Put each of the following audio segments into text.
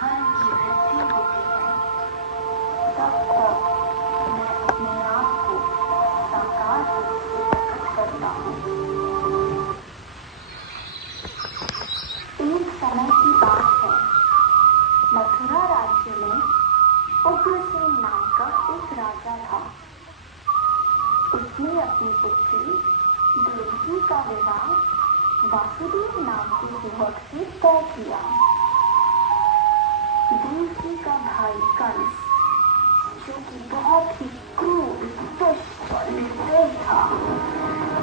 धन की वृद्धि होती है, तब तक मैं अपने आप को साकार रूप से प्रकट करता हूँ। एक समय की बात है, मथुरा राज्य में उग्रसेन नाम का एक राजा था। उसने अपनी पुत्री देवकी का विवाह वासुदेव नाम के युवक से तय किया। देवकी का भाई कंस, जो कि बहुत ही क्रूर, दुष्ट और निर्दयी था,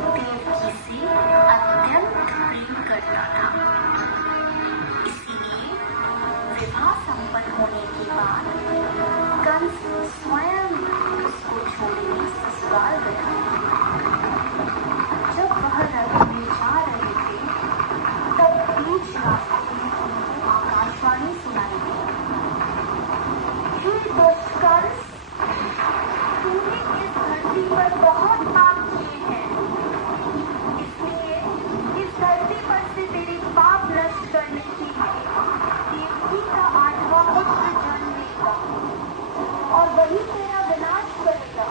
देवकी से अत्यंत प्रेम करता था। इसीलिए विवाह संपन्न होने के बाद कंस स्वयं उसको छोड़ने ससुराल गया। जब वह रथ में जा रहे थे, तब बीच रास्ते में उनको आकाशवाणी सुनाई दी। हे दुष्ट कंस, तूने इस धरती पर बहुत पाप किए हैं, इसलिए इस धरती पर से तेरे पाप नष्ट करने के लिए देवकी का 8वां पुत्र जन्मेगा और वही तेरा विनाश करेगा।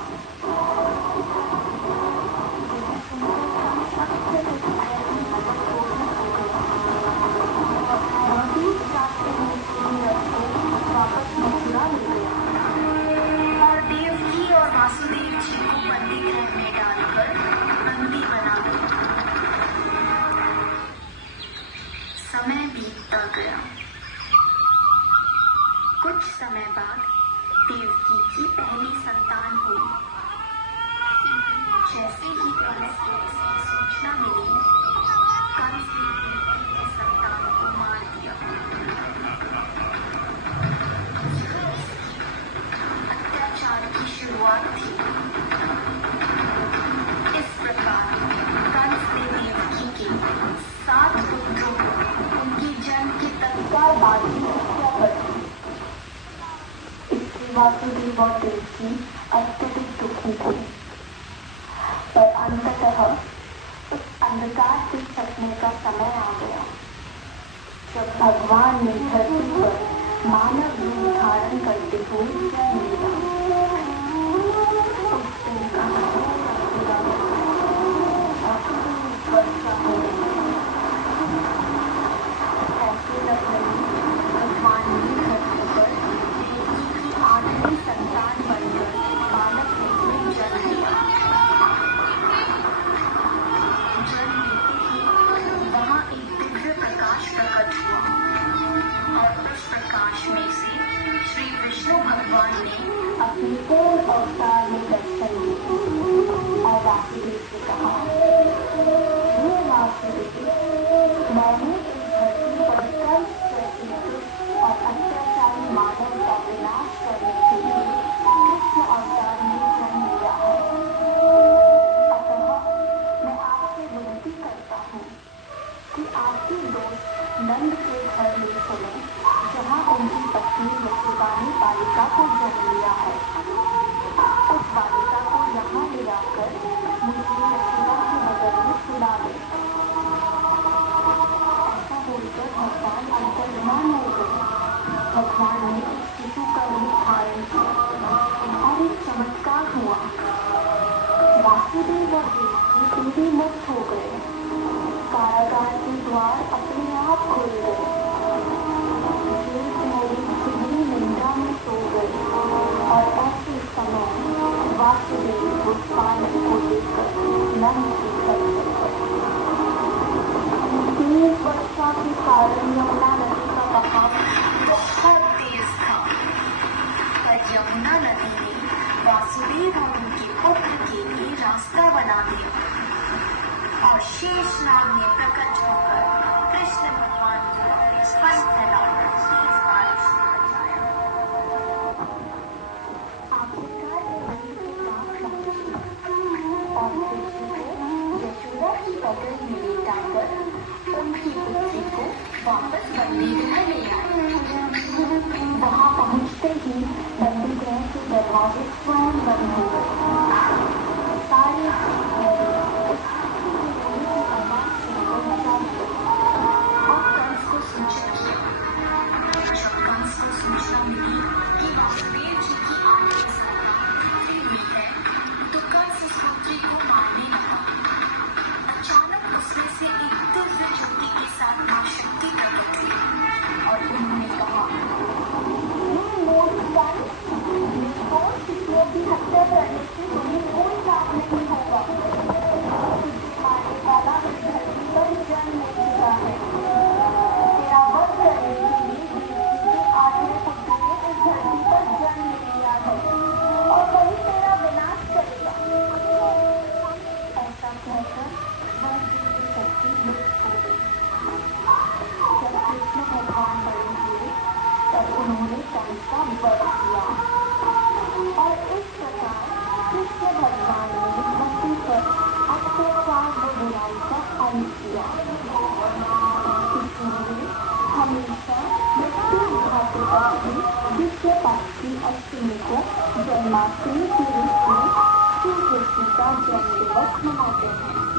वापस मथुरा ले गया और देवकी और वासुदेव जी को बंदी गृह में डालकर बंदी बना दिया। समय बीतता गया। कुछ समय बाद देवकी की पहली संतान हुई। जैसे ही कंस को इसकी सूचना मिली, कंस ने देवकी की संतान को मार दिया। अत्याचार की शुरुआत थी। इस प्रकार कंस ने देवकी के 7 पुत्रों को उनकी जन्म के तत्काल बाद ही हत्या कर दी। इससे वासुदेव और देवकी अत्यधिक दुखी थे, पर अंततः उस अंधकार से छटने का समय आ गया, जब भगवान ने धरती पर मानव रूप धारण करते हुए जन्म लिया। उस दिन का वर्षा हो गई। ऐसे लखनऊ भगवान ने धरती पर देवकी की 8वीं संतान बनकर मानव रूप में जन्म लिया। जन्म लेते ही वहाँ एक दिव्य प्रकाश प्रकट हुआ और उस प्रकाश में से श्री विष्णु भगवान ने अपने पूर्ण अवतार में दर्शन दिए और वासुदेव से कहा, हे वासुदेव, मैंने इस धरती पर कंस जैसे दुष्ट और अत्याचारी मानव का विनाश करने के लिए कृष्ण अवतार में जन्म लिया है। अतः मैं आपसे विनती करता हूँ कि आपके दोस्त नंद के घर में चले, जहाँ उनकी पत्नी यशोदा ने बालिका को जन्म लिया है। उस बालिका को यहाँ ले आकर मुझे यशोदा के बगल में सुला दे। ऐसा बोलकर भगवान अंतर्धान हो गए। भगवान ने एक शिशु का रूप धारण किया और एक चमत्कार हुआ। वासुदेव और देवकी पूरे मुक्त हो गए। कारागार के द्वार अपने आप खुल गए। खुली निंदा में सो गए और ऐसे समय वासुदेव उस बालक को लेकर नंद के घर चले। तेज वर्षा के कारण यमुना नदी का बहाव बहुत तेज था, पर यमुना नदी ने वासुदेव और उनके पुत्र के लिए रास्ता बना दिया और शेषनाग ने प्रकट होकर कृष्ण भगवान को हंस फैलाकर तेज बारिश से बचाया। आखिरकार और कृष्ण को यशोदा की बगल में लेटाकर उनकी पुत्री को वापस बंदी गृह ले आए। वहां पहुंचते ही बंदी गृह के दरवाजे स्वयं बंद हो गए। सारे और कंस को सूचित किया। जब कंस सन का वध किया और इस प्रकार कृष्ण भगवान ने धरती पर अत्याचार व बुराई का अंत किया। इसलिए हमेशा मृत्यु घाती अष्टमी कृष्ण पक्ष की अष्टमी को जन्माष्टमी के रूप में श्री कृष्ण का जन्म दिवस मनाते हैं।